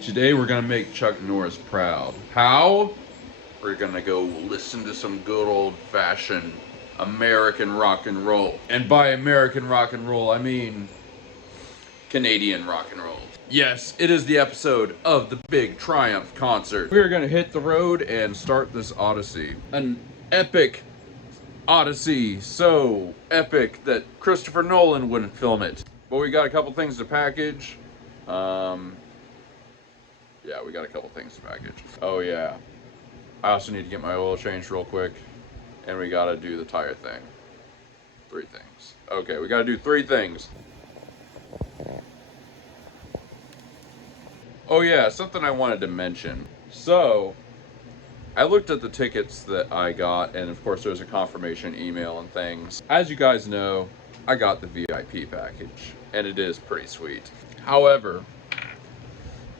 Today we're gonna make Chuck Norris proud. How? We're gonna go listen to some good old-fashioned American rock and roll. And by American rock and roll, I mean Canadian rock and roll. Yes, it is the episode of the Big Triumph concert. We're gonna hit the road and start this odyssey. An epic odyssey, so epic that Christopher Nolan wouldn't film it. But we got a couple things to package. Yeah, we got a couple things to package. Oh yeah, I also need to get my oil changed real quick, and we gotta do the tire thing. 3 things. Okay, we gotta do 3 things. Oh yeah, something I wanted to mention. So, I looked at the tickets that I got, and of course there's a confirmation email and things. As you guys know, I got the VIP package, and it is pretty sweet. However,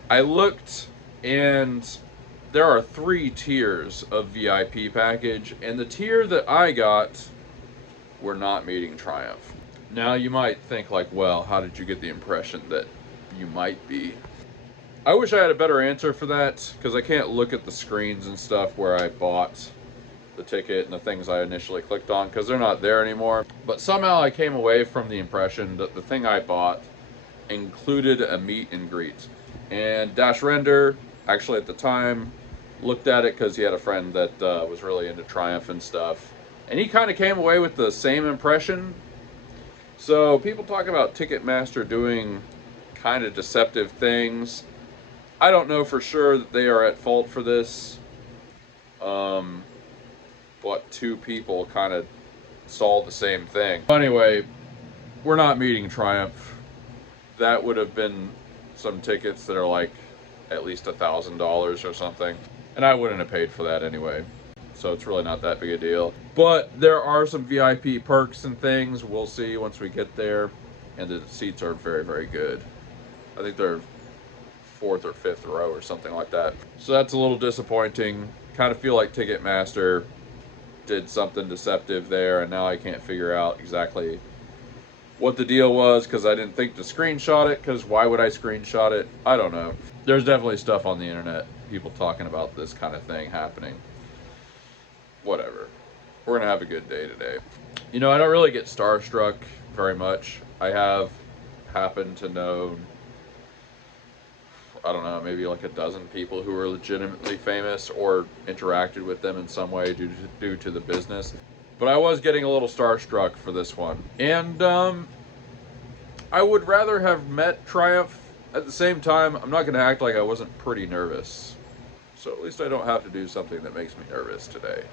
I looked, and there are 3 tiers of VIP package, and the tier that I got were not meeting Triumph. Now you might think like, well, how did you get the impression that you might be? I wish I had a better answer for that, because I can't look at the screens and stuff where I bought the ticket and the things I initially clicked on, because they're not there anymore. But somehow I came away from the impression that the thing I bought included a meet and greet. And Dash Render, actually at the time, looked at it because he had a friend that was really into Triumph and stuff. And he kind of came away with the same impression. So people talk about Ticketmaster doing kind of deceptive things. I don't know for sure that they are at fault for this. But 2 people kind of saw the same thing. Anyway, we're not meeting Triumph. That would have been some tickets that are like at least $1,000 or something, and I wouldn't have paid for that anyway, so it's really not that big a deal. But there are some VIP perks and things. We'll see once we get there, and the seats are very, very good. I think they're 4th or 5th row or something like that, so that's a little disappointing. Kind of feel like Ticketmaster did something deceptive there, and now I can't figure out exactly what the deal was, because I didn't think to screenshot it, because why would I screenshot it? I don't know. There's definitely stuff on the internet, people talking about this kind of thing happening. Whatever. We're gonna have a good day today. You know, I don't really get starstruck very much. I have happened to know, I don't know, maybe like a dozen people who are legitimately famous or interacted with them in some way due to the business. But I was getting a little starstruck for this one. And I would rather have met Triumph. At the same time, I'm not going to act like I wasn't pretty nervous. So at least I don't have to do something that makes me nervous today.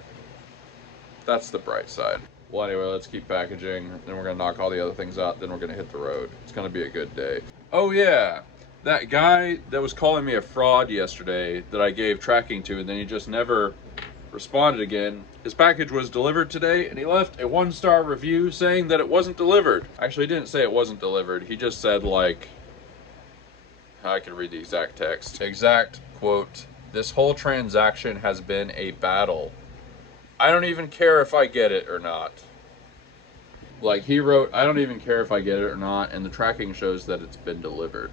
That's the bright side. Well, anyway, let's keep packaging. Then we're going to knock all the other things out. Then we're going to hit the road. It's going to be a good day. Oh, yeah. That guy that was calling me a fraud yesterday that I gave tracking to, and then he just never responded again. His package was delivered today, and he left a 1-star review saying that it wasn't delivered. Actually, he didn't say it wasn't delivered. He just said, like, I can read the exact text. Exact quote, "This whole transaction has been a battle. I don't even care if I get it or not." Like, he wrote, "I don't even care if I get it or not," and the tracking shows that it's been delivered.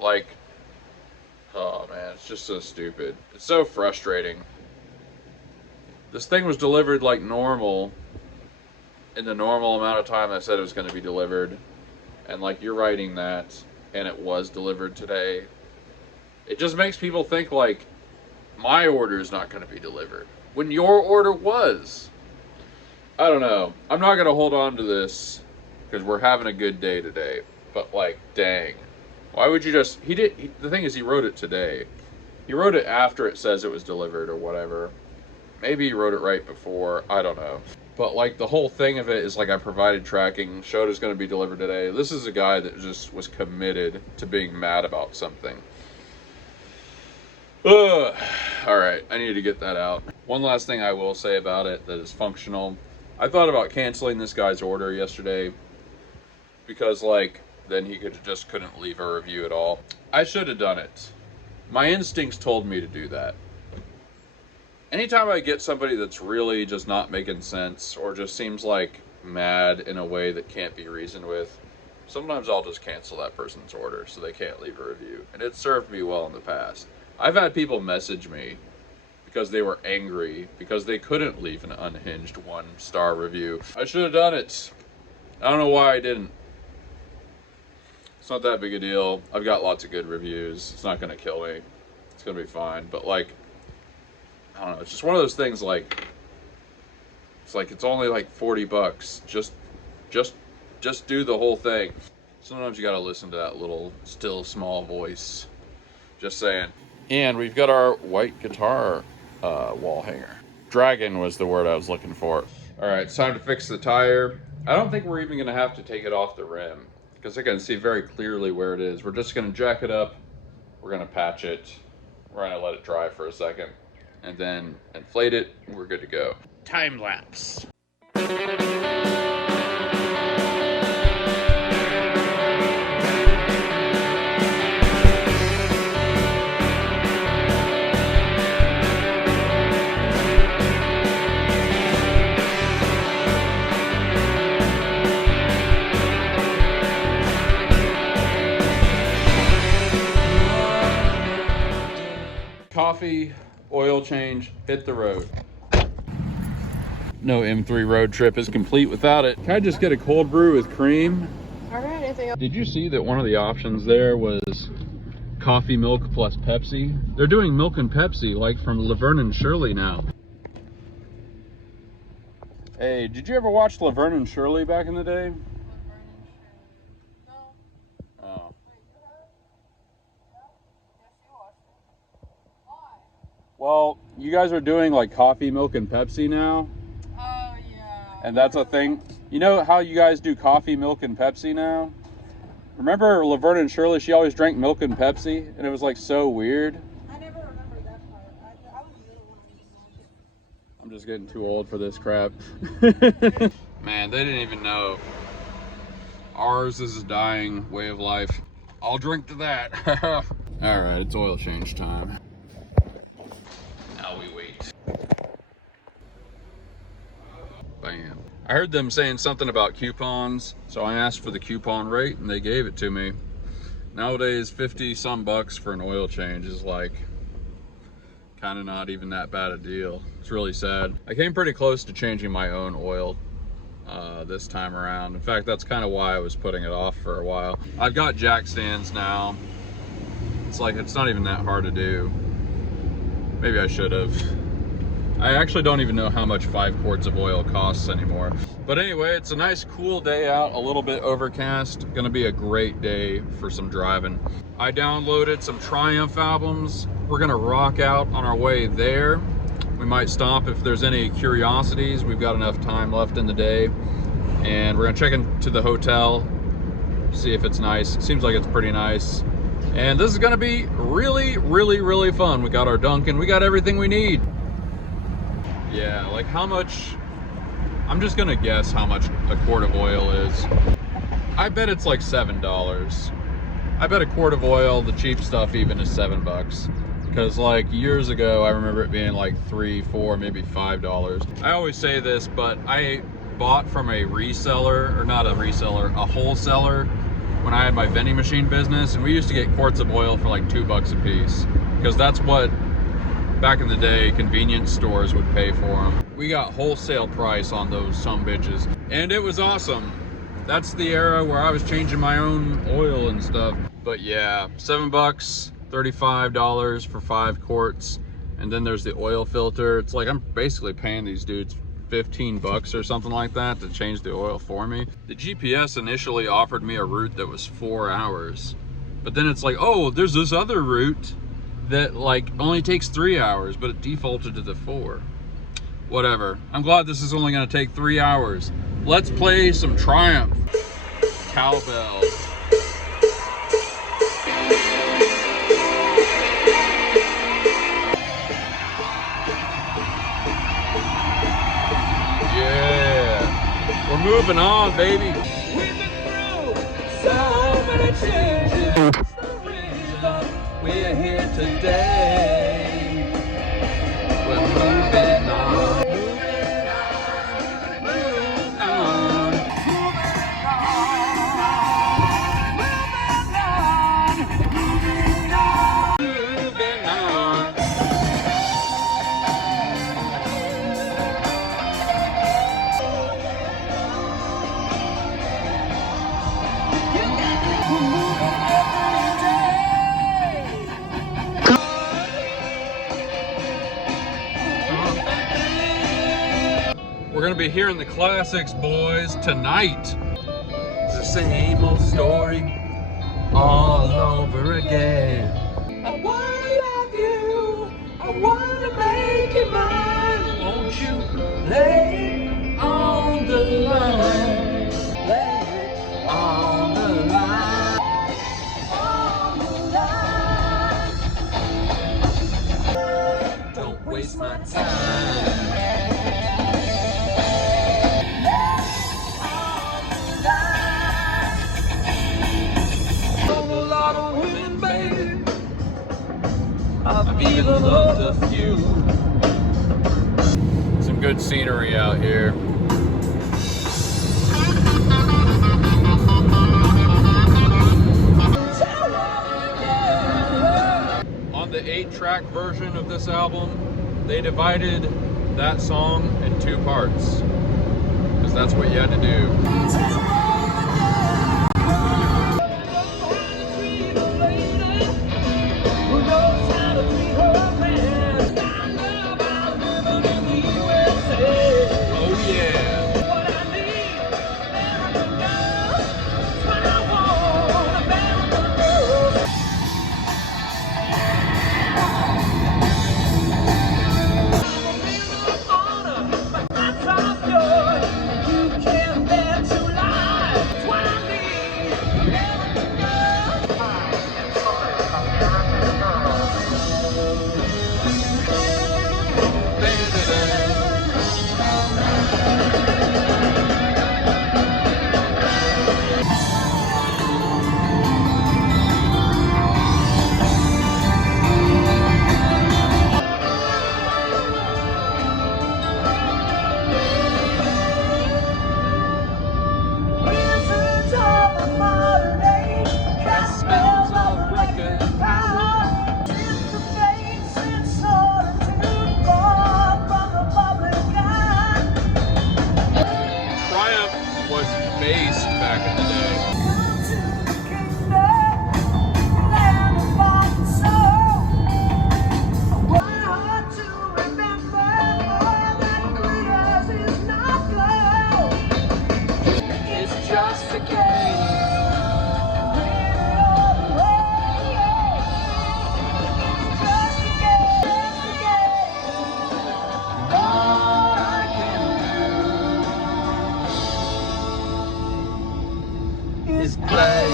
Like, oh man, it's just so stupid. It's so frustrating. This thing was delivered like normal, in the normal amount of time I said it was going to be delivered. And like, you're writing that, and it was delivered today. It just makes people think like, my order is not going to be delivered, when your order was. I don't know. I'm not going to hold on to this, because we're having a good day today. But like, dang. Why would you just... the thing is, he wrote it today. He wrote it after it says it was delivered or whatever. Maybe he wrote it right before. I don't know. But like, the whole thing of it is like, I provided tracking, showed it's going to be delivered today. This is a guy that just was committed to being mad about something. Ugh. Alright, I need to get that out. One last thing I will say about it that is functional. I thought about canceling this guy's order yesterday, because like, then he just couldn't leave a review at all. I should have done it. My instincts told me to do that. Anytime I get somebody that's really just not making sense, or just seems like mad in a way that can't be reasoned with, sometimes I'll just cancel that person's order so they can't leave a review. And it served me well in the past. I've had people message me because they were angry because they couldn't leave an unhinged 1-star review. I should have done it. I don't know why I didn't. It's not that big a deal. I've got lots of good reviews. It's not gonna kill me. It's gonna be fine. But like, I don't know. It's just one of those things. Like, it's only like $40. Just do the whole thing. Sometimes you gotta listen to that little still small voice. Just saying. And we've got our white guitar wall hanger. Dragon was the word I was looking for. All right, it's time to fix the tire. I don't think we're even gonna have to take it off the rim because I can see very clearly where it is. We're just gonna jack it up. We're gonna patch it. We're gonna let it dry for a second and then inflate it. And we're good to go. Time lapse. Coffee, oil change, hit the road. No M3 road trip is complete without it. Can I just get a cold brew with cream? All right, anything else? Did you see that one of the options there was coffee, milk plus Pepsi? They're doing milk and Pepsi like from Laverne and Shirley now. Hey, did you ever watch Laverne and Shirley back in the day? Oh. Well, you guys are doing like coffee, milk, and Pepsi now. Oh, yeah. And that's a thing. You know how you guys do coffee, milk, and Pepsi now? Remember Laverne and Shirley, she always drank milk and Pepsi? And it was like so weird. I never remembered that part. I was little when I was young. I'm just getting too old for this crap. Man, they didn't even know. Ours is a dying way of life. I'll drink to that. All right, it's oil change time. Now we wait. Bam. I heard them saying something about coupons, so I asked for the coupon rate and they gave it to me. Nowadays, 50 some bucks for an oil change is like kind of not even that bad a deal. It's really sad. I came pretty close to changing my own oil this time around. In fact, that's kind of why I was putting it off for a while. I've got jack stands now. It's like, it's not even that hard to do. Maybe I should have. I actually don't even know how much 5 quarts of oil costs anymore. But anyway, it's a nice cool day out, a little bit overcast. Gonna be a great day for some driving. I downloaded some Triumph albums. We're gonna rock out on our way there. We might stop if there's any curiosities. We've got enough time left in the day. And we're gonna check into the hotel, see if it's nice. It seems like it's pretty nice. And this is gonna be really, really, really fun. We got our Dunkin', we got everything we need. Yeah, like how much, I'm just gonna guess how much a quart of oil is. I bet it's like $7. I bet a quart of oil, the cheap stuff even, is $7. Because like years ago, I remember it being like $3, $4, maybe $5. I always say this, but I bought from a reseller, or not a reseller, a wholesaler when I had my vending machine business, and we used to get quarts of oil for like $2 a piece, because that's what back in the day convenience stores would pay for them. We got wholesale price on those sumbitches, and it was awesome. That's the era where I was changing my own oil and stuff. But yeah, $7, $35 for 5 quarts, and then there's the oil filter. It's like I'm basically paying these dudes $15 or something like that to change the oil for me. The GPS initially offered me a route that was 4 hours, but then it's like, oh, there's this other route that like only takes 3 hours, but it defaulted to the 4. Whatever. I'm glad this is only gonna take 3 hours. Let's play some Triumph. Cowbell. Yeah. We're moving on, baby. We've been through so many changes. We're here today. We're moving on. Moving on. Moving on. gonna be hearing the classics, boys, tonight. It's the same old story all over again. I wanna love you, I wanna make you mine. Won't you lay it on the line? Lay it on the line. On the line. Don't waste my time. I've even loved a few. Some good scenery out here. On the 8-track version of this album, they divided that song in 2 parts. Because that's what you had to do. Was based back in the day. It's just a game. Is play.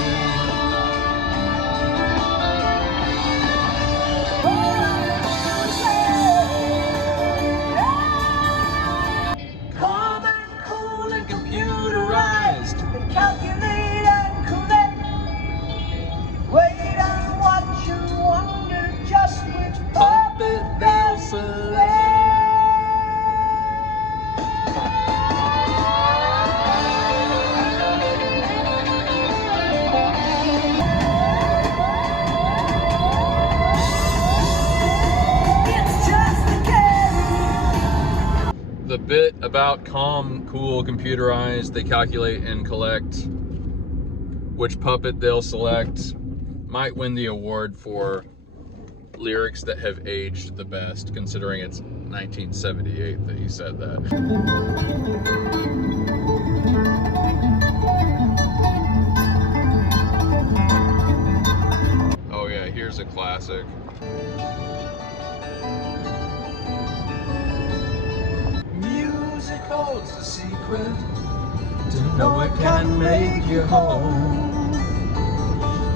Calm and cool and computerized. They calculate and collect. Wait and watch and wonder just which puppet they'll select. The bit about calm, cool, computerized, they calculate and collect which puppet they'll select might win the award for lyrics that have aged the best, considering it's 1978 that he said that. Oh yeah, here's a classic. Music holds the secret to know it can make you whole.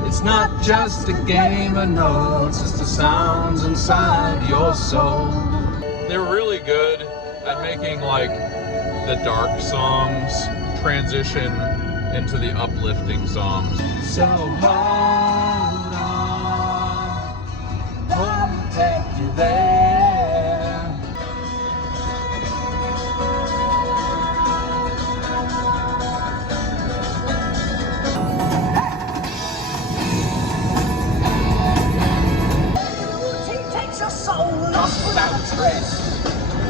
It's not just a game of notes, it's the sounds inside your soul. They're really good at making like the dark songs transition into the uplifting songs. So hold on, I'll take you there. Lost without a trace,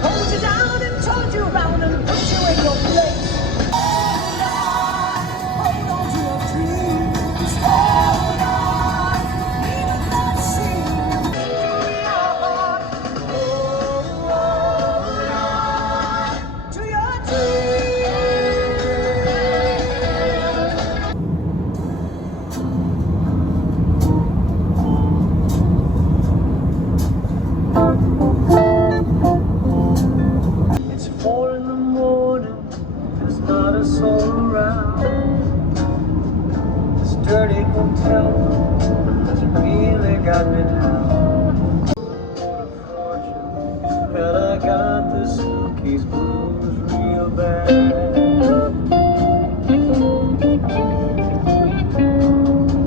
holds you down and turns you around and puts you in your place. Hold on to your dreams. Hold on, even that seems to your heart. Hold on to your dreams. don't tell them, cause it really got me down. And I got the suitcase blues real bad.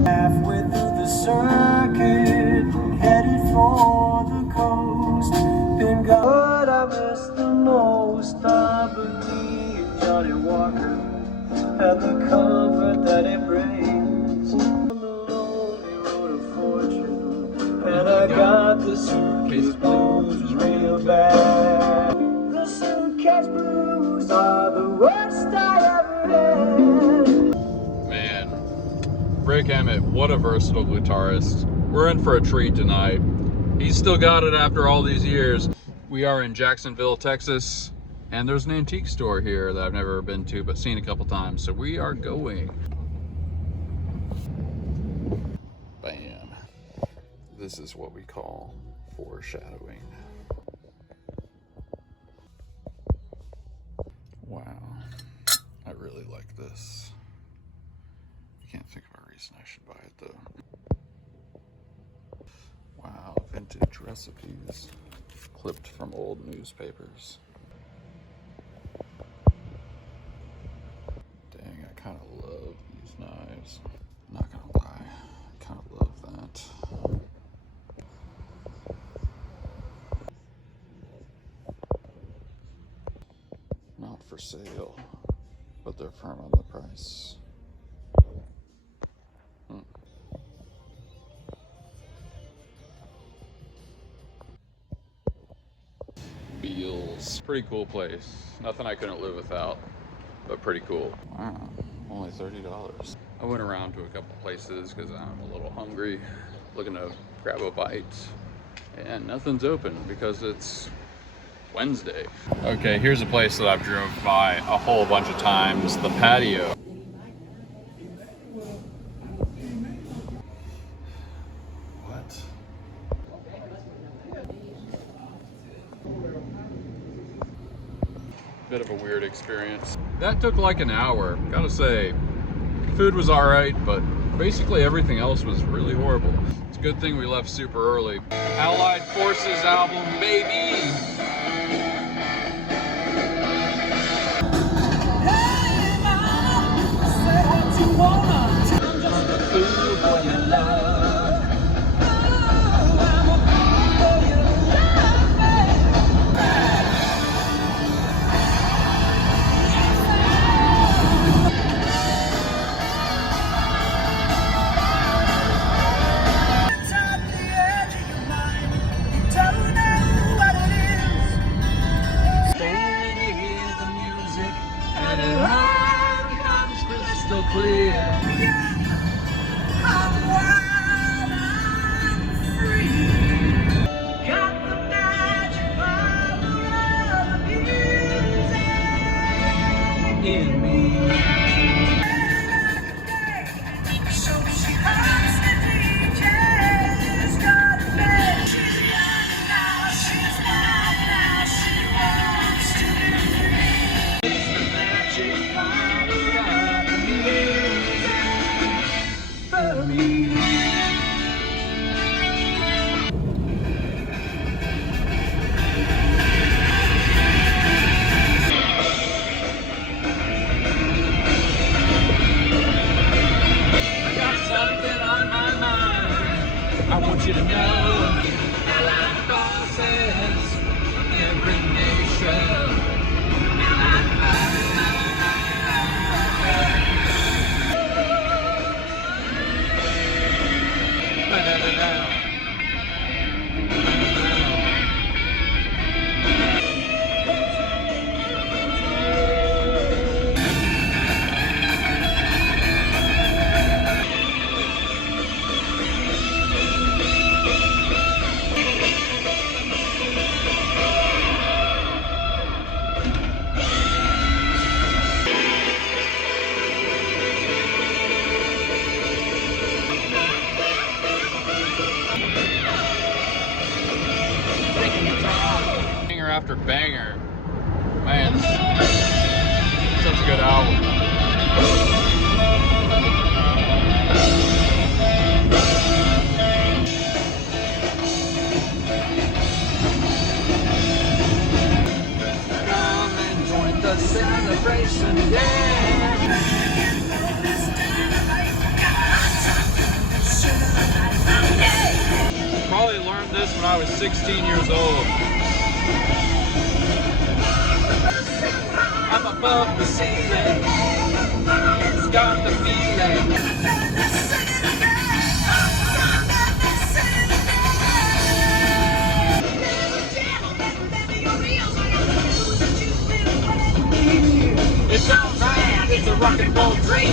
Halfway through the circuit, headed for the coast. Been gone, but I miss the most. I believe Johnny Walker and the comfort that it brings. On the lonely road of fortune, and I got the suitcase blues real bad. The suitcase blues are the worst I ever had. Man, Rick Emmett, what a versatile guitarist. We're in for a treat tonight. He's still got it after all these years. We are in Jacksonville, Texas, and there's an antique store here that I've never been to but seen a couple times, so we are going. Bam. This is what we call foreshadowing. Wow, I really like this. I can't think of a reason I should buy it though. Wow, vintage recipes clipped from old newspapers. Dang, I kind of love these knives. I'm not gonna lie, I kind of love that. Not for sale, but they're firm on the price. Beals. Pretty cool place. Nothing I couldn't live without, but pretty cool. Wow, only $30. I went around to a couple places because I'm a little hungry, looking to grab a bite, and nothing's open because it's Wednesday. Okay, here's a place that I've drove by a whole bunch of times, the Patio. What? Bit of a weird experience. That took like an hour. Gotta say, food was all right, but basically everything else was really horrible. It's a good thing we left super early. Allied Forces album, baby! Hey mama, say what you wanna. I'm just a fool for your love. Oh, I'm a fool for your love, baby. Inside the edge of your mind, you don't know what it is. Standing in the music, and it all becomes crystal clear. I'm wild, I'm free. Got the magic power of music in me. So she hopes the DJ's got me. She's young now, she's wild now, she wants to be free. It's the magic power of music for me. I got something on my mind. I want you to know. Allied forces, every nation. Banger after banger. Man, such a good album. I was 16 years old. I'm above the ceiling. It's got the feeling. It's alright, it's a rock and roll dream.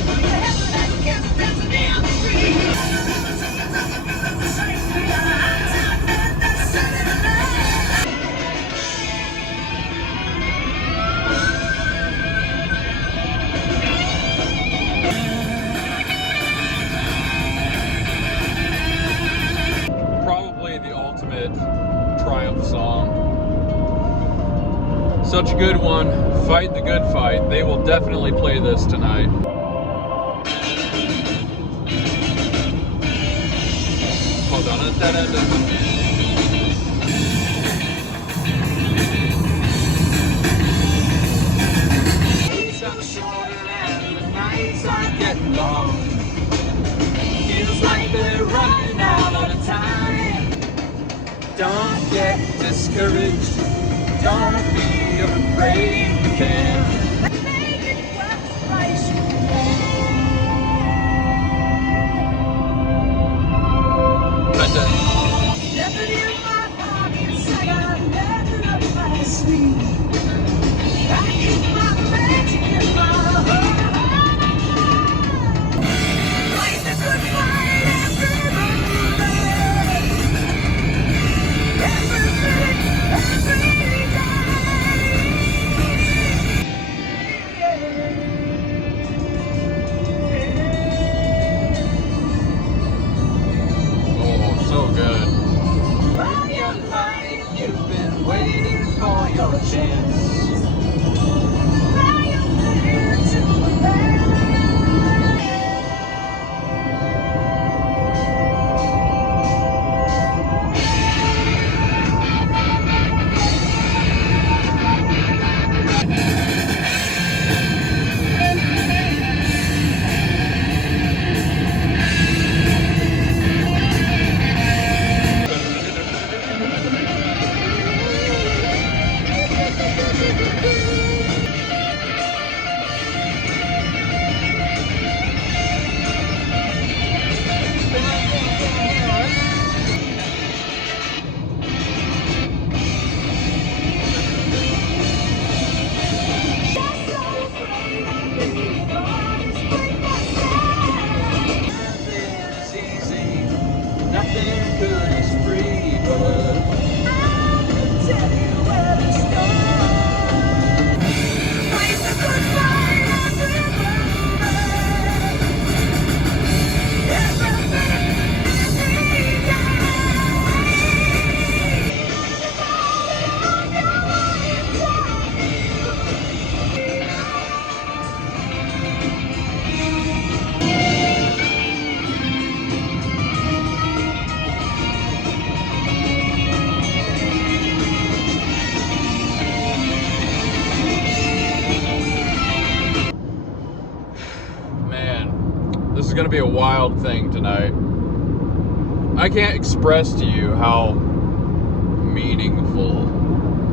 Probably the ultimate Triumph song. Such a good one. Fight the good fight. They will definitely play this tonight. Hold on. Days are shorter and the nights are getting long. Feels like they're running out of time. Don't get discouraged. Don't be afraid. You can make it worth the price you pay. Nothing in my pockets, I got nothing up my sleeve. I keep my magic in my heart. Fight the good fight every Oh, so good. All your life you've been waiting for your chance. Now you're here to the land. Nothing good is free, but I can tell you where to start. Fight the good fight every This is going to be a wild thing tonight. I can't express to you how meaningful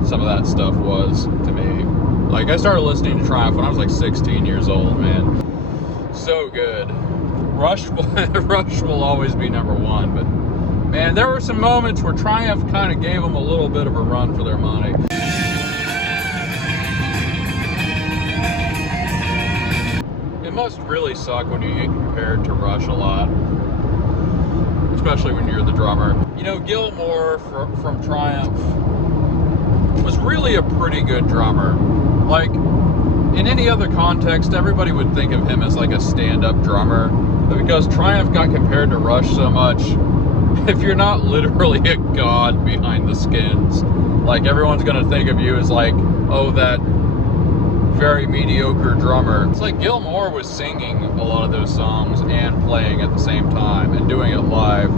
some of that stuff was to me. Like, I started listening to Triumph when I was like 16 years old, man. So good. Rush will always be number one, but man, there were some moments where Triumph kind of gave them a little bit of a run for their money. It must really suck when you get compared to Rush a lot, especially when you're the drummer. You know, Gilmore from Triumph was really a pretty good drummer. Like, in any other context, everybody would think of him as like a stand-up drummer, but because Triumph got compared to Rush so much, if you're not literally a god behind the skins, like, everyone's gonna think of you as like, oh, that very mediocre drummer. It's like Gilmore was singing a lot of those songs and playing at the same time and doing it live.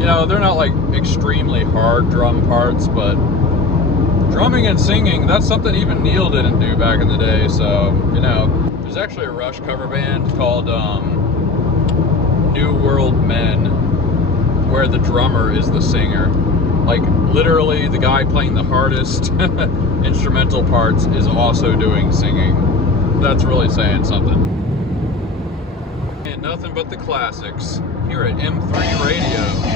You know, they're not like extremely hard drum parts, but drumming and singing, that's something even Neil didn't do back in the day. So, you know, there's actually a Rush cover band called New World Men, where the drummer is the singer. Like literally the guy playing the hardest instrumental parts is also doing singing. That's really saying something. And nothing but the classics here at M3 Radio.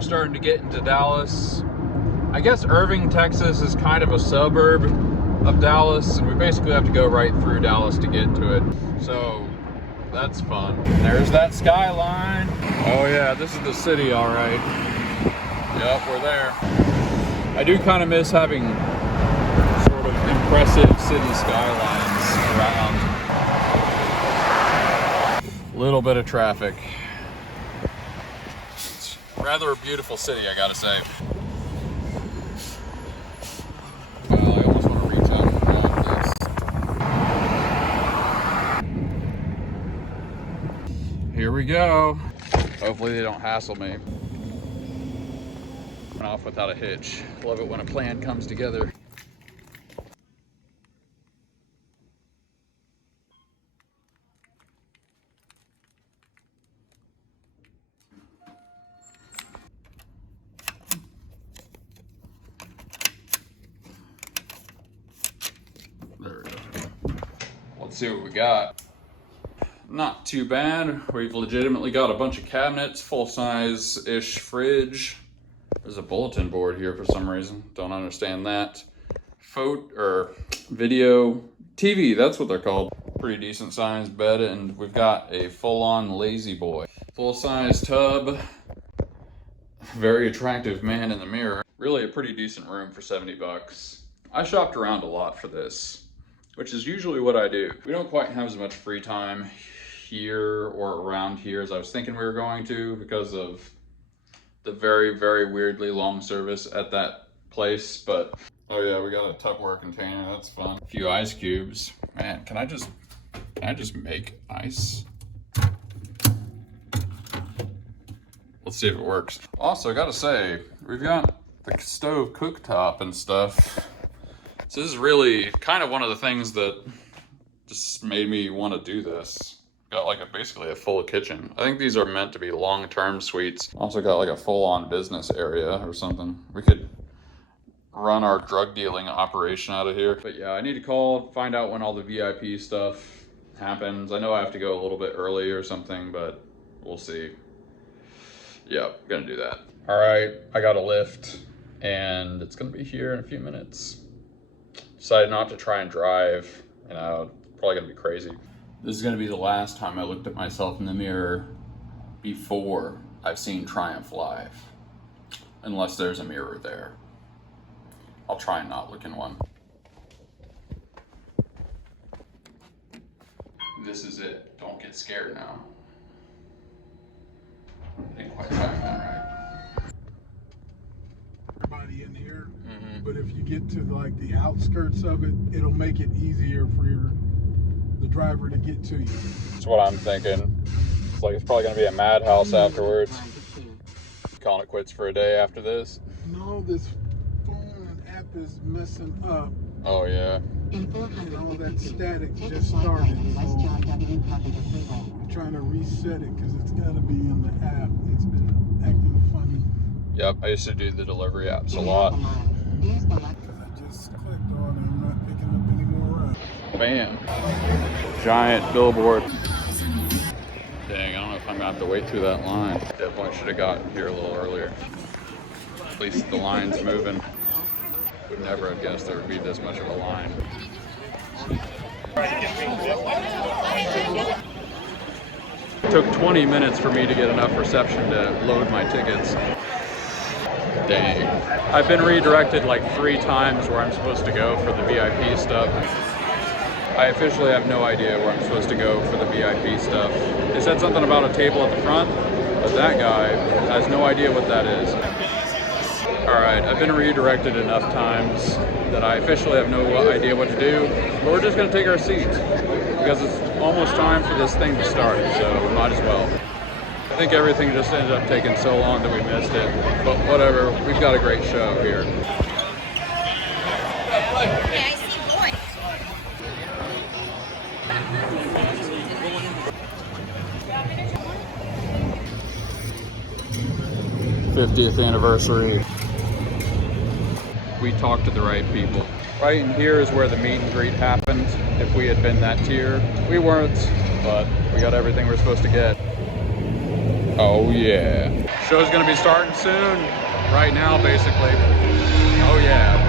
Starting to get into Dallas. I guess Irving, Texas is kind of a suburb of Dallas, and we basically have to go right through Dallas to get to it. So that's fun. There's that skyline. Oh yeah, this is the city, all right. Yep, we're there. I do kind of miss having sort of impressive city skylines around. Little bit of traffic. Rather a beautiful city, I gotta say. Well, I almost want to reach out and grab this. Here we go. Hopefully they don't hassle me. Went off without a hitch. Love it when a plan comes together. There we go. Let's see what we got. Not too bad. We've legitimately got a bunch of cabinets, full-size-ish fridge. There's a bulletin board here for some reason. Don't understand that. Video, TV, that's what they're called. Pretty decent sized bed, and we've got a full-on lazy boy. Full-size tub. Very attractive man in the mirror. Really a pretty decent room for 70 bucks. I shopped around a lot for this, which is usually what I do. We don't quite have as much free time here or around here as I was thinking we were going to because of the very, very weirdly long service at that place. But oh yeah, we got a Tupperware container. That's fun. A few ice cubes. Man, can I just make ice? Let's see if it works. Also, I gotta say, we've got the stove cooktop and stuff. So this is really kind of one of the things that just made me want to do this. Got like basically a full kitchen. I think these are meant to be long-term suites. Also got like a full-on business area or something. We could run our drug dealing operation out of here. But yeah, I need to call, find out when all the VIP stuff happens. I know I have to go a little bit early or something, but we'll see. Yeah, gonna do that. All right, I got a lift and it's gonna be here in a few minutes. Decided not to try and drive, you know, probably gonna be crazy. This is gonna be the last time I looked at myself in the mirror before I've seen Triumph live. Unless there's a mirror there. I'll try and not look in one. This is it. Don't get scared now. Didn't quite time that right. Everybody in here, but if you get to like the outskirts of it, it'll make it easier for the driver to get to you. That's what I'm thinking. It's like it's probably gonna be a madhouse afterwards. Calling it quits for a day after this. No, this phone app is messing up. Oh yeah. And all that static just started. So I'm trying to reset it because it's gotta be in the app. It's been acting funny. Yep, I used to do the delivery apps a lot. I just clicked on it. I'm not picking up any more. Bam. Giant billboard. have to wait through that line. Definitely should have gotten here a little earlier. At least the line's moving. Would never have guessed there would be this much of a line. It took 20 minutes for me to get enough reception to load my tickets. Dang. I've been redirected like 3 times where I'm supposed to go for the VIP stuff. I officially have no idea where I'm supposed to go for the VIP stuff. They said something about a table at the front, but that guy has no idea what that is. Alright, I've been redirected enough times that I officially have no idea what to do, but we're just going to take our seats because it's almost time for this thing to start, so we might as well. I think everything just ended up taking so long that we missed it, but whatever, we've got a great show here. I see boys. 50th anniversary. We talked to the right people. Right in here is where the meet and greet happened. If we had been that tier, we weren't, but we got everything we're supposed to get. Oh yeah. Show's gonna be starting soon. Right now, basically. Oh yeah.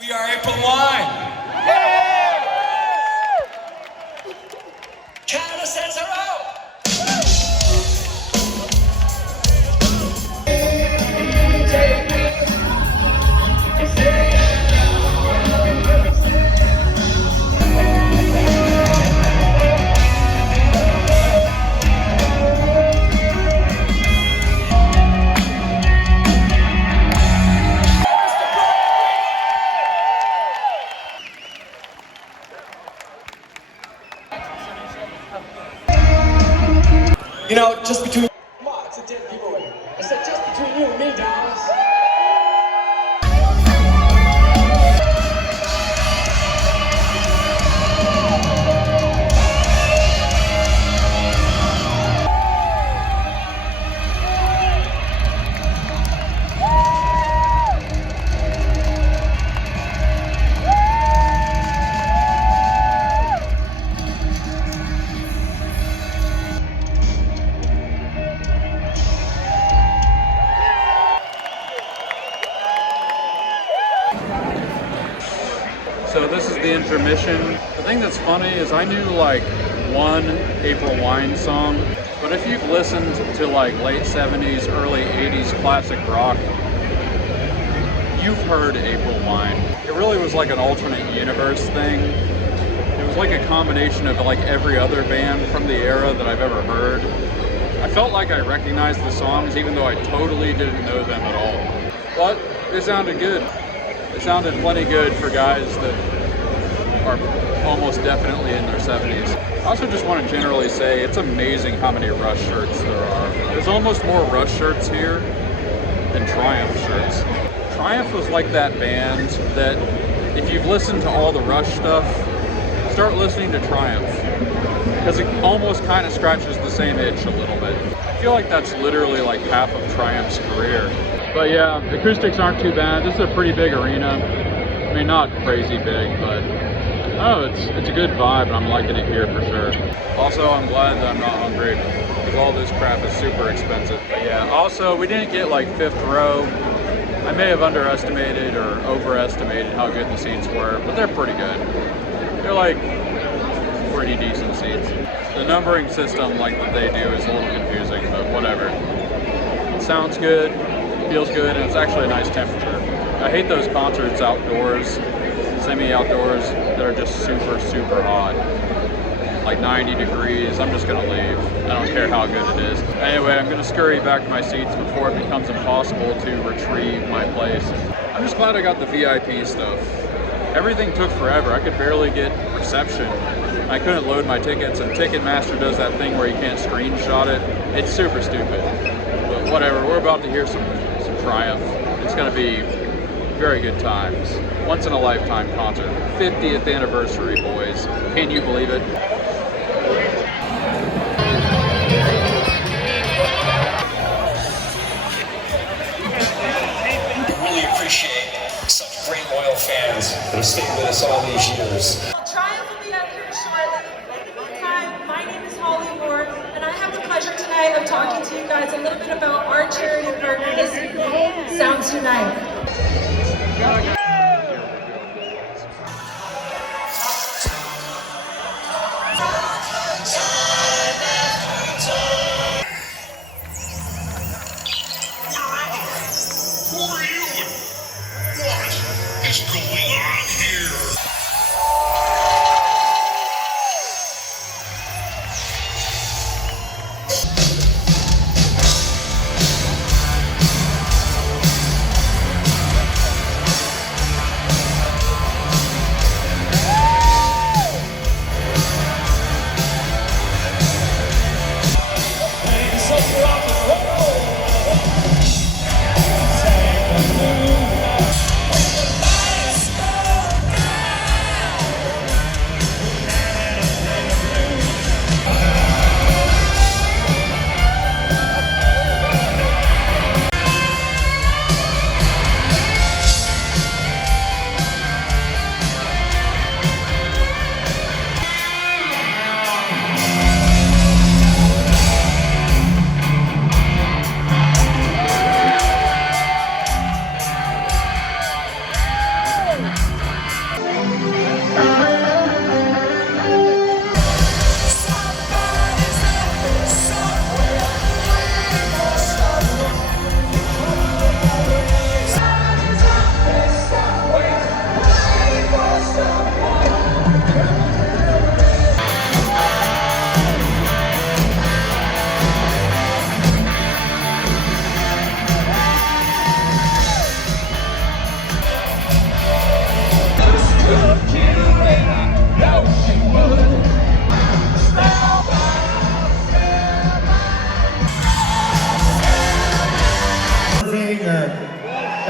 We are April Wine. Canada sends her out. You know, just between... Come on, it's a dead giveaway. I said just between you and me, Dallas. So this is the intermission. The thing that's funny is I knew like one April Wine song, but if you've listened to like late 70s, early 80s classic rock, you've heard April Wine. It really was like an alternate universe thing. It was like a combination of like every other band from the era that I've ever heard. I felt like I recognized the songs even though I totally didn't know them at all. But they sounded good. It sounded plenty good for guys that are almost definitely in their 70s. I also just want to generally say it's amazing how many Rush shirts there are. There's almost more Rush shirts here than Triumph shirts. Triumph was like that band that if you've listened to all the Rush stuff, start listening to Triumph because it almost kind of scratches the same itch a little bit. I feel like that's literally like half of Triumph's career. But yeah, the acoustics aren't too bad. This is a pretty big arena. I mean, not crazy big, but oh, it's a good vibe, and I'm liking it here for sure. Also, I'm glad that I'm not hungry because all this crap is super expensive. But yeah, also, we didn't get like 5th row. I may have underestimated or overestimated how good the seats were, but they're pretty good. They're like pretty decent seats. The numbering system like that they do is a little confusing, but whatever. It sounds good. Feels good, and it's actually a nice temperature. I hate those concerts outdoors, semi-outdoors, that are just super, super hot. Like 90 degrees, I'm just gonna leave. I don't care how good it is. Anyway, I'm gonna scurry back to my seats before it becomes impossible to retrieve my place. I'm just glad I got the VIP stuff. Everything took forever. I could barely get reception I couldn't load my tickets, and Ticketmaster does that thing where you can't screenshot it. It's super stupid. But whatever, we're about to hear some Triumph. It's going to be very good times. Once in a lifetime concert. 50th anniversary, boys. Can you believe it? Really appreciate such great loyal fans that have stayed with us all these years. Triumph will be out here shortly. In the meantime, my name is Holly Ward, and I have the pleasure tonight of talking to you guys a little bit about our charity partners, Sounds Unite.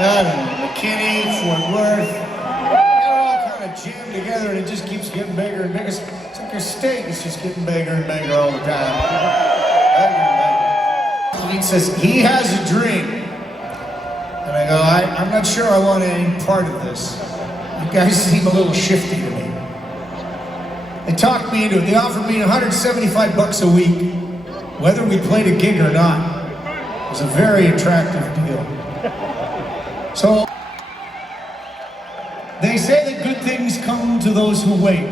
I don't know, McKinney, Fort Worth, they're all kind of jammed together and it just keeps getting bigger and bigger. It's like a steak, it's just getting bigger and bigger all the time. Bigger and bigger. He says, he has a dream. And I go, I'm not sure I want any part of this. You guys seem a little shifty to me. They talked me into it. They offered me $175 a week, whether we played a gig or not. It was a very attractive deal. So, they say that good things come to those who wait.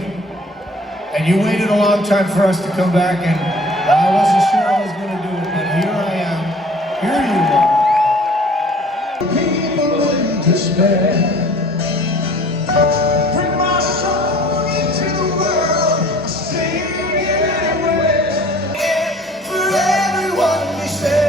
And you waited a long time for us to come back, and I wasn't sure I was going to do it, but here I am. Here you are. People in despair. Bring my soul into the world. Sing everywhere. For everyone they say.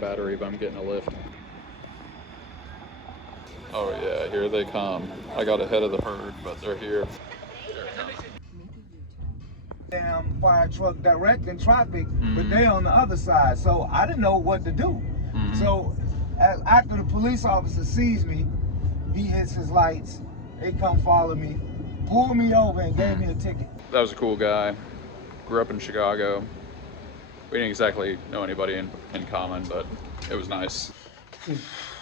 Battery, but I'm getting a lift. Oh yeah, here they come. I got ahead of the herd, but they're here. Damn fire truck directing traffic, but they on the other side, so I didn't know what to do. So after the police officer sees me, he hits his lights, they come follow me, pulled me over and gave me a ticket. That was a cool guy. Grew up in Chicago. We didn't exactly know anybody in common, but it was nice.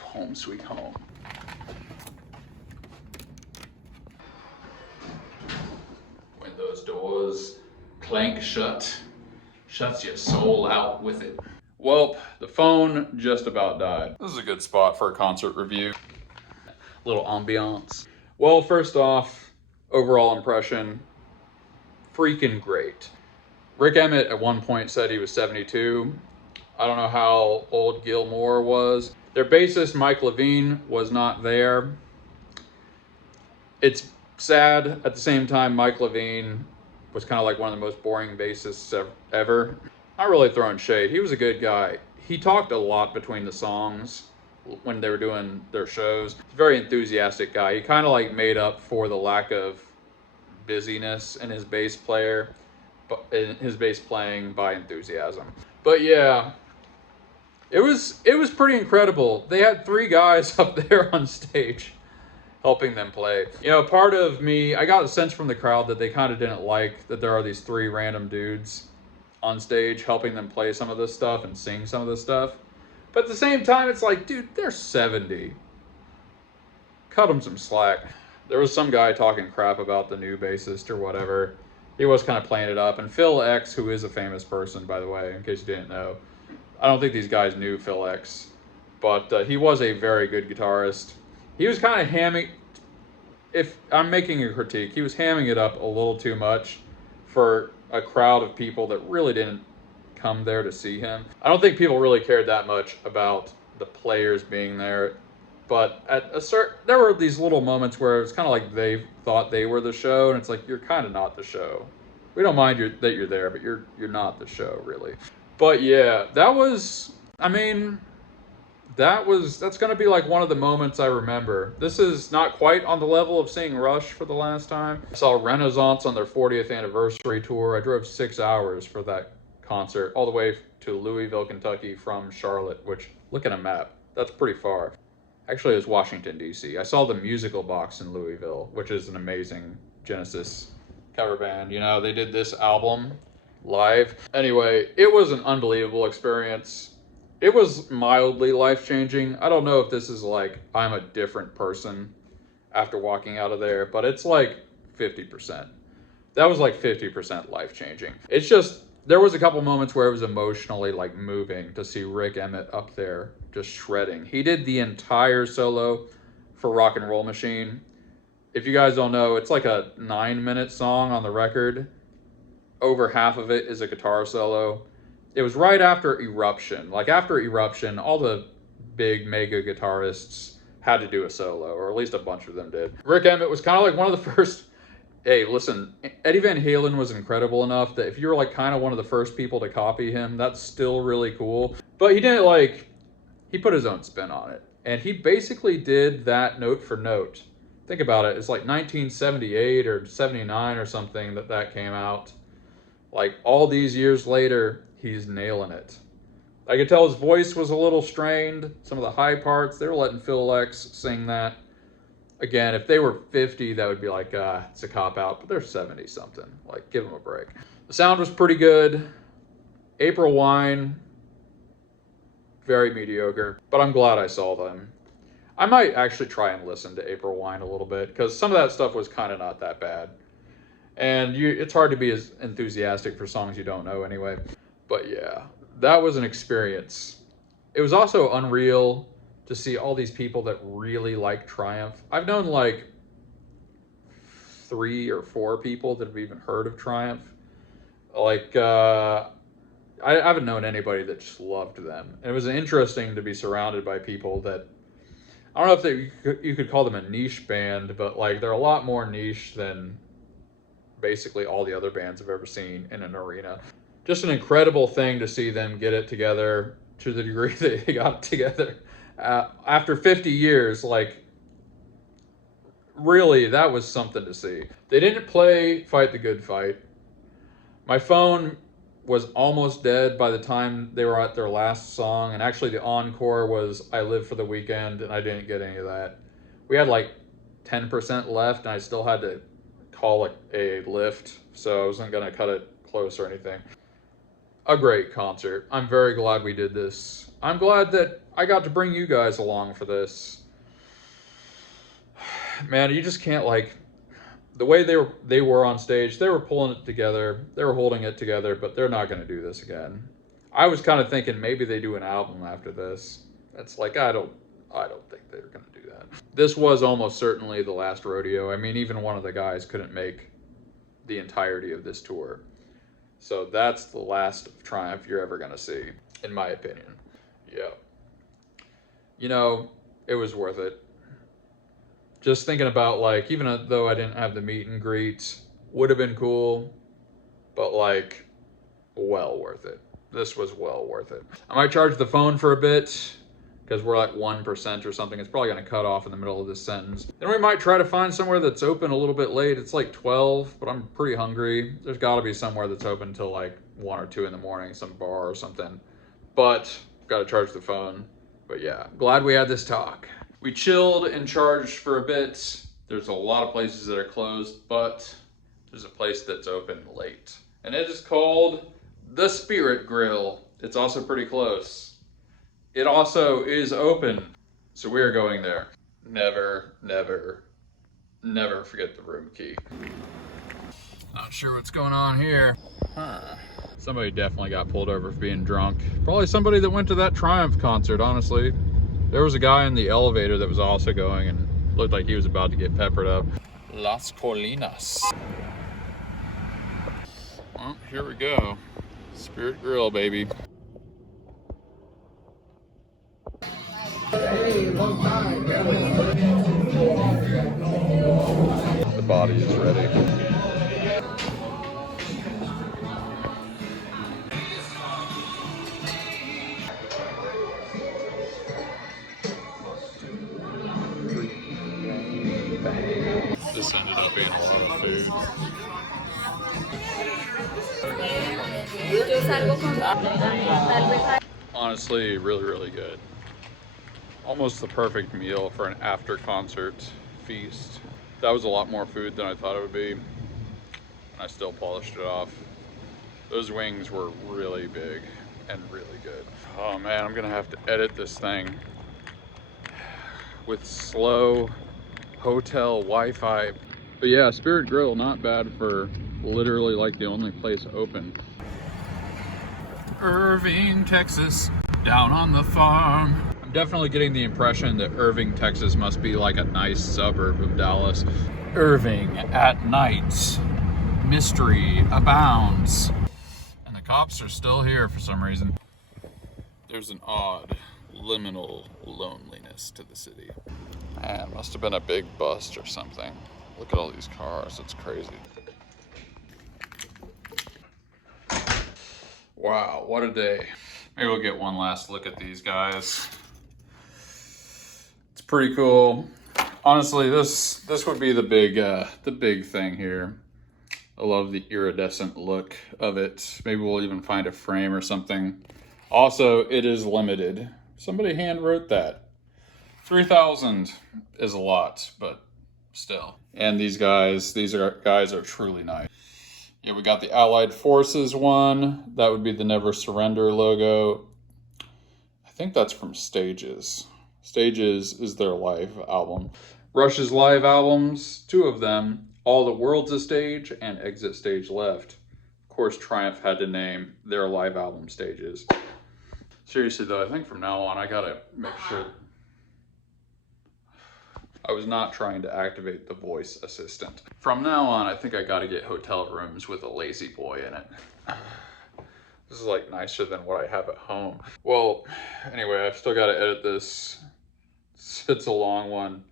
Home sweet home. When those doors clank shut, shuts your soul out with it. Well, the phone just about died. This is a good spot for a concert review. Little ambiance. Well, first off, overall impression, freaking great. Rick Emmett at one point said he was 72. I don't know how old Gilmore was. Their bassist, Mike Levine, was not there. It's sad. At the same time, Mike Levine was kind of like one of the most boring bassists ever. Not really throwing shade. He was a good guy. He talked a lot between the songs when they were doing their shows. He's a very enthusiastic guy. He kind of like made up for the lack of busyness in his bass playing by enthusiasm. But yeah, it was pretty incredible. They had 3 guys up there on stage helping them play. You know, part of me, I got a sense from the crowd that they kind of didn't like that there are these 3 random dudes on stage helping them play some of this stuff and sing some of this stuff. But at the same time, it's like, dude, they're 70. Cut them some slack. There was some guy talking crap about the new bassist or whatever. He was kind of playing it up. And Phil X, who is a famous person, by the way, in case you didn't know. I don't think these guys knew Phil X, but he was a very good guitarist. He was kind of hamming, if I'm making a critique, he was hamming it up a little too much for a crowd of people that really didn't come there to see him. I don't think people really cared that much about the players being there, but there were these little moments where it was kind of like they thought they were the show, and it's like, you're kind of not the show. We don't mind that you're there, but you're not the show, really. But yeah, that's gonna be like one of the moments I remember. This is not quite on the level of seeing Rush for the last time. I saw Renaissance on their 40th anniversary tour. I drove 6 hours for that concert, all the way to Louisville, Kentucky from Charlotte, which, look at a map, that's pretty far. Actually, it was Washington, D.C. I saw the Musical Box in Louisville, which is an amazing Genesis cover band. You know, they did this album live. Anyway, it was an unbelievable experience. It was mildly life-changing. I don't know if this is like I'm a different person after walking out of there, but it's like 50%. That was like 50% life-changing. It's just, there was a couple moments where it was emotionally like moving to see Rick Emmett up there just shredding. He did the entire solo for Rock and Roll Machine. If you guys don't know, it's like a 9-minute song on the record. Over half of it is a guitar solo. It was right after Eruption. Like after Eruption, all the big mega guitarists had to do a solo, or at least a bunch of them did. Rick Emmett was kind of like one of the first. Hey, listen, Eddie Van Halen was incredible enough that if you're like kind of one of the first people to copy him, that's still really cool. But he didn't he put his own spin on it. And he basically did that note for note think about it, it's like 1978 or 79 or something that came out. Like all these years later, he's nailing it. I could tell his voice was a little strained. Some of the high parts, they were letting Phil X sing that. Again, if they were 50, that would be like, it's a cop-out, but they're 70-something. Like, give them a break. The sound was pretty good. April Wine, very mediocre, but I'm glad I saw them. I might actually try and listen to April Wine a little bit, because some of that stuff was kind of not that bad. And it's hard to be as enthusiastic for songs you don't know anyway. But yeah, that was an experience. It was also unreal to see all these people that really like Triumph. I've known like 3 or 4 people that have even heard of Triumph. Like, I haven't known anybody that just loved them. And it was interesting to be surrounded by people that, I don't know if you could call them a niche band, but like they're a lot more niche than basically all the other bands I've ever seen in an arena. Just an incredible thing to see them get it together to the degree that they got it together. After 50 years, like, really, that was something to see. They didn't play Fight the Good Fight. My phone was almost dead by the time they were at their last song, and actually the encore was I Live for the Weekend, and I didn't get any of that. We had like 10% left, and I still had to call a lift, so I wasn't going to cut it close or anything. A great concert. I'm very glad we did this. I'm glad that I got to bring you guys along for this. Man, you just can't, like, the way they were on stage, they were pulling it together, they were holding it together, but they're not going to do this again. I was kind of thinking maybe they do an album after this. It's like, I don't think they're going to do that. This was almost certainly the last rodeo. I mean, even one of the guys couldn't make the entirety of this tour. So that's the last of Triumph you're ever going to see, in my opinion. Yeah. You know, it was worth it. Just thinking about, like, even though I didn't have the meet and greet, would have been cool, but, like, well worth it. This was well worth it. I might charge the phone for a bit, because we're at 1% or something. It's probably going to cut off in the middle of this sentence. Then we might try to find somewhere that's open a little bit late. It's like 12, but I'm pretty hungry. There's got to be somewhere that's open until like 1 or 2 in the morning, some bar or something. But got to charge the phone. But yeah, glad we had this talk. We chilled and charged for a bit. There's a lot of places that are closed, but there's a place that's open late. And it is called The Spirit Grill. It's also pretty close. It also is open, so we are going there. Never, never, never forget the room key. Not sure what's going on here. Somebody definitely got pulled over for being drunk. Probably somebody that went to that Triumph concert, honestly. There was a guy in the elevator that was also going and looked like he was about to get peppered up. Las Colinas. Well, here we go. Spirit Grill, baby. The body is ready. This ended up being a lot of food. Honestly, really, really good. Almost the perfect meal for an after-concert feast. That was a lot more food than I thought it would be. And I still polished it off. Those wings were really big and really good. Oh man, I'm gonna have to edit this thing with slow hotel Wi-Fi. But yeah, Spirit Grill, not bad for literally like the only place open. Irving, Texas, down on the farm. I'm definitely getting the impression that Irving, Texas must be like a nice suburb of Dallas. Irving at night, mystery abounds. And the cops are still here for some reason. There's an odd, liminal loneliness to the city. Man, it must have been a big bust or something. Look at all these cars, it's crazy. Wow, what a day. Maybe we'll get one last look at these guys. It's pretty cool. Honestly, this would be the big thing here. I love the iridescent look of it. Maybe we'll even find a frame or something. Also, it is limited. Somebody hand wrote that. 3,000 is a lot, but still. And these guys are truly nice. Yeah, we got the Allied Forces one. That would be the Never Surrender logo. I think that's from Stages. Stages is their live album. Rush's live albums, 2 of them, All the World's a Stage and Exit Stage Left. Of course, Triumph had to name their live album Stages. Seriously though, I think from now on I gotta make sure. I was not trying to activate the voice assistant. From now on, I think I gotta get hotel rooms with a lazy boy in it. This is like nicer than what I have at home. Well, anyway, I've still gotta edit this. It's a long one.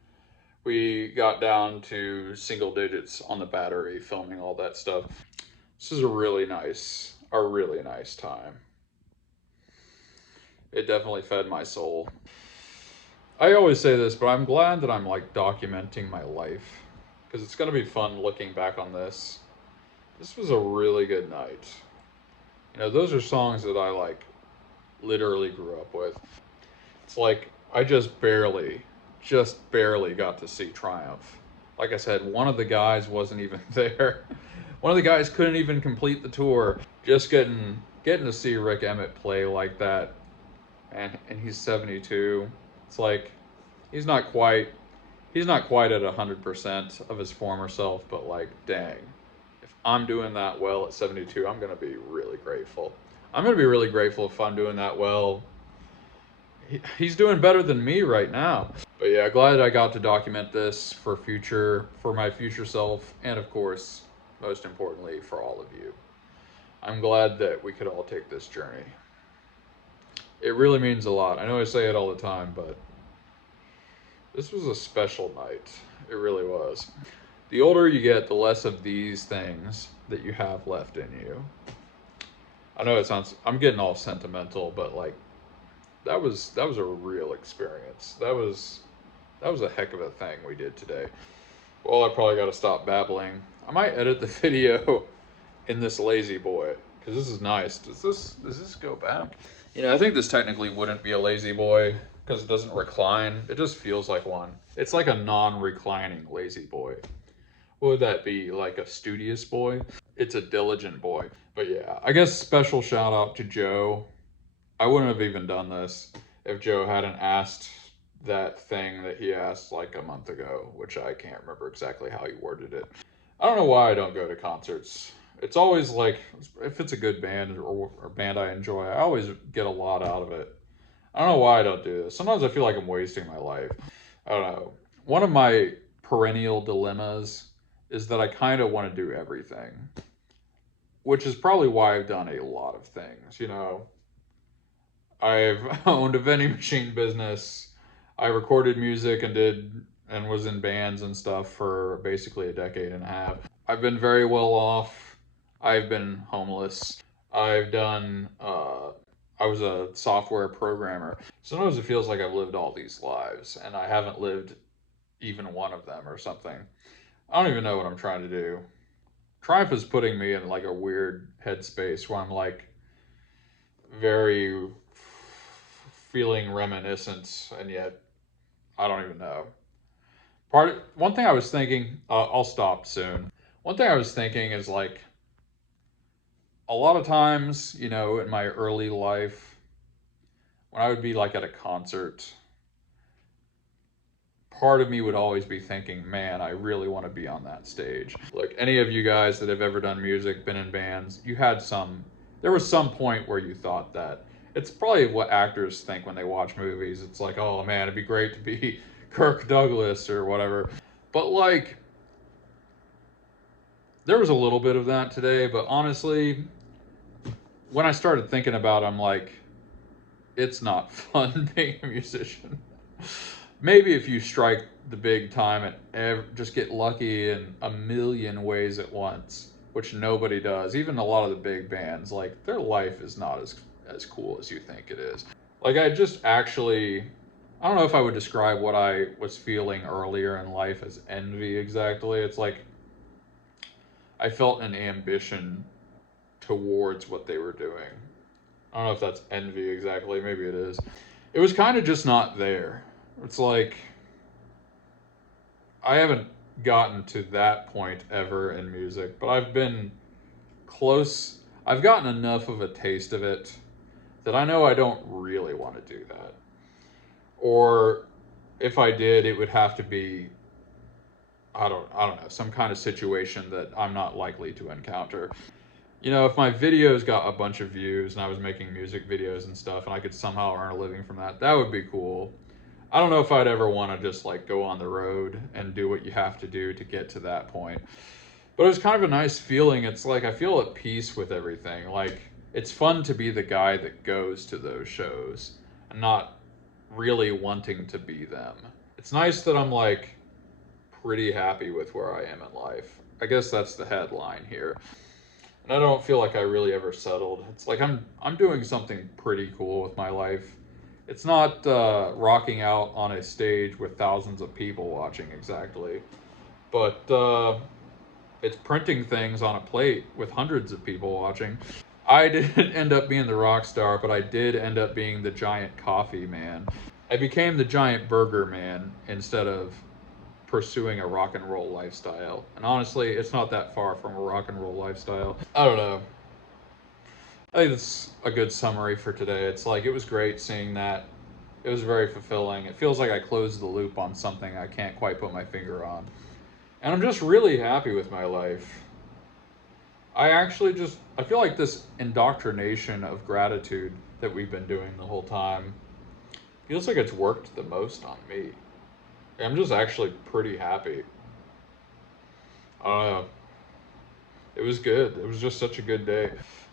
We got down to single digits on the battery, filming all that stuff. This is a really nice time. It definitely fed my soul. I always say this, but I'm glad that I'm like documenting my life, because it's gonna be fun looking back on this. This was a really good night. You know, those are songs that I like literally grew up with. It's like I just barely got to see Triumph. Like I said, one of the guys wasn't even there. One of the guys couldn't even complete the tour. Just getting to see Rick Emmett play like that, and he's 72. It's like he's not quite at 100% of his former self, but like, dang, if I'm doing that well at 72, I'm gonna be really grateful. I'm gonna be really grateful if I'm doing that well. He's doing better than me right now. But yeah, glad I got to document this for my future self, and of course, most importantly, for all of you. I'm glad that we could all take this journey. It really means a lot. I know I say it all the time, but this was a special night. It really was. The older you get, the less of these things that you have left in you. I know I'm getting all sentimental, but like, that was a real experience. That was a heck of a thing we did today. Well, I probably got to stop babbling. I might edit the video in this lazy boy, because this is nice. Does this go back? You know, I think this technically wouldn't be a lazy boy because it doesn't recline. It just feels like one. It's like a non-reclining lazy boy. What would that be? Like a studious boy? It's a diligent boy. But yeah, I guess special shout out to Joe. I wouldn't have even done this if Joe hadn't asked that thing that he asked like a month ago, which I can't remember exactly how he worded it. I don't know why I don't go to concerts. It's always like, if it's a good band or a band I enjoy, I always get a lot out of it. I don't know why I don't do this. Sometimes I feel like I'm wasting my life. I don't know. One of my perennial dilemmas is that I kind of want to do everything, which is probably why I've done a lot of things. You know, I've owned a vending machine business. I recorded music and was in bands and stuff for basically a decade and a half. I've been very well off. I've been homeless. I've done, I was a software programmer. Sometimes it feels like I've lived all these lives and I haven't lived even one of them or something. I don't even know what I'm trying to do. Triumph is putting me in like a weird headspace where I'm like very feeling reminiscent, and yet I don't even know. One thing I was thinking, I'll stop soon. One thing I was thinking is like, a lot of times, you know, in my early life, when I would be like at a concert, part of me would always be thinking, man, I really want to be on that stage. Like any of you guys that have ever done music, been in bands, there was some point where you thought that. It's probably what actors think when they watch movies. It's like, oh man, it'd be great to be Kirk Douglas or whatever. But like, there was a little bit of that today, but honestly, when I started thinking about it, I'm like, it's not fun being a musician. Maybe if you strike the big time and just get lucky in a million ways at once, which nobody does. Even a lot of the big bands, like, their life is not as cool as you think it is. Like, I just actually I don't know if I would describe what I was feeling earlier in life as envy exactly. It's like I felt an ambition towards what they were doing. I don't know if that's envy exactly. Maybe it is. It was kind of just not there. It's like I haven't gotten to that point ever in music, but I've been close. I've gotten enough of a taste of it that I know I don't really want to do that. Or if I did, it would have to be I don't know, some kind of situation that I'm not likely to encounter. You know, if my videos got a bunch of views and I was making music videos and stuff and I could somehow earn a living from that, that would be cool. I don't know if I'd ever want to just like go on the road and do what you have to do to get to that point. But it was kind of a nice feeling. It's like I feel at peace with everything. Like it's fun to be the guy that goes to those shows and not really wanting to be them. It's nice that I'm like pretty happy with where I am in life. I guess that's the headline here. And I don't feel like I really ever settled. It's like I'm doing something pretty cool with my life. It's not rocking out on a stage with thousands of people watching exactly, but it's printing things on a plate with hundreds of people watching. I didn't end up being the rock star, but I did end up being the giant coffee man. I became the giant burger man instead of pursuing a rock and roll lifestyle. And honestly, it's not that far from a rock and roll lifestyle. I don't know. I think that's a good summary for today. It's like, it was great seeing that. It was very fulfilling. It feels like I closed the loop on something I can't quite put my finger on. And I'm just really happy with my life. I feel like this indoctrination of gratitude that we've been doing the whole time feels like it's worked the most on me. I'm just actually pretty happy. I don't know. It was good. It was just such a good day.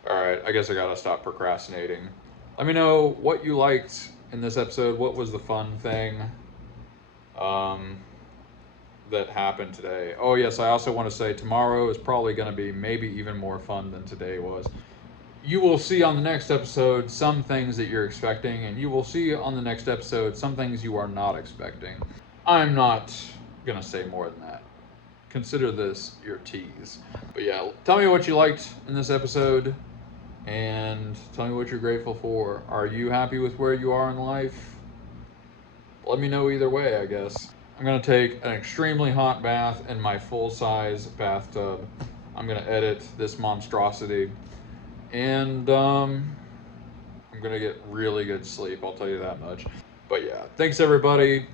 All right, I guess I gotta stop procrastinating. Let me know what you liked in this episode. What was the fun thing that happened today? Oh yes, I also want to say tomorrow is probably going to be maybe even more fun than today was. You will see on the next episode some things that you're expecting, and you will see on the next episode some things you are not expecting. I'm not gonna say more than that. Consider this your tease. But yeah, tell me what you liked in this episode and tell me what you're grateful for. Are you happy with where you are in life? Let me know either way, I guess. I'm gonna take an extremely hot bath in my full-size bathtub. I'm gonna edit this monstrosity and I'm gonna get really good sleep, I'll tell you that much. But yeah, thanks everybody.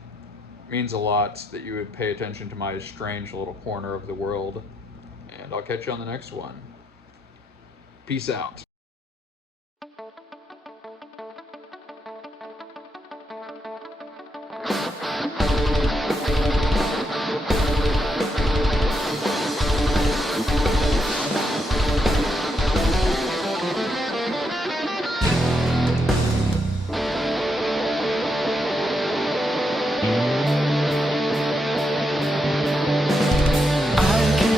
Means a lot that you would pay attention to my strange little corner of the world, and I'll catch you on the next one. Peace out.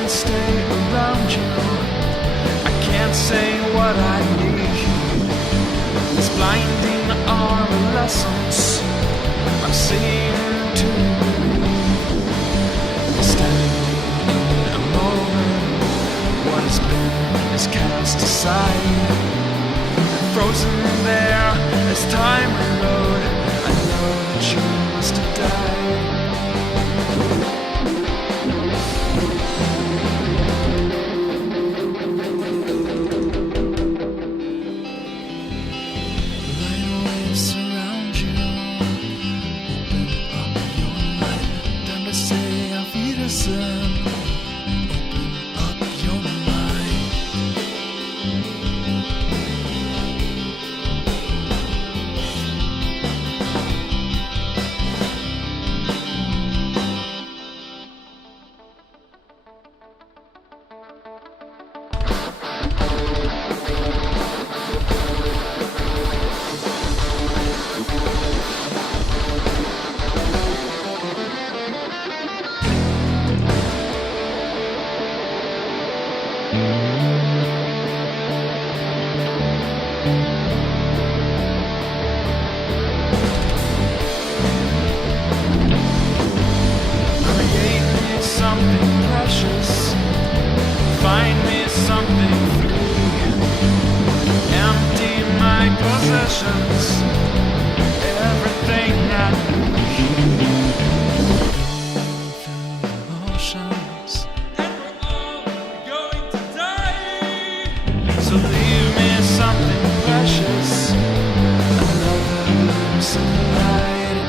Stay around you. I can't say what I need. This blinding are lessons I'm seeing to standing in a moment. What has been is cast aside, frozen there as time rode. I know that you must have died. emotions, everything I emotions, and we're all going to die. So leave me something precious, another sunlight.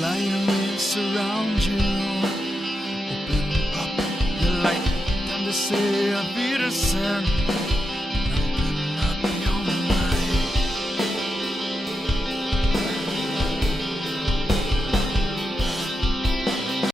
Lions around you, open up your light, time to say a Wiedersehen.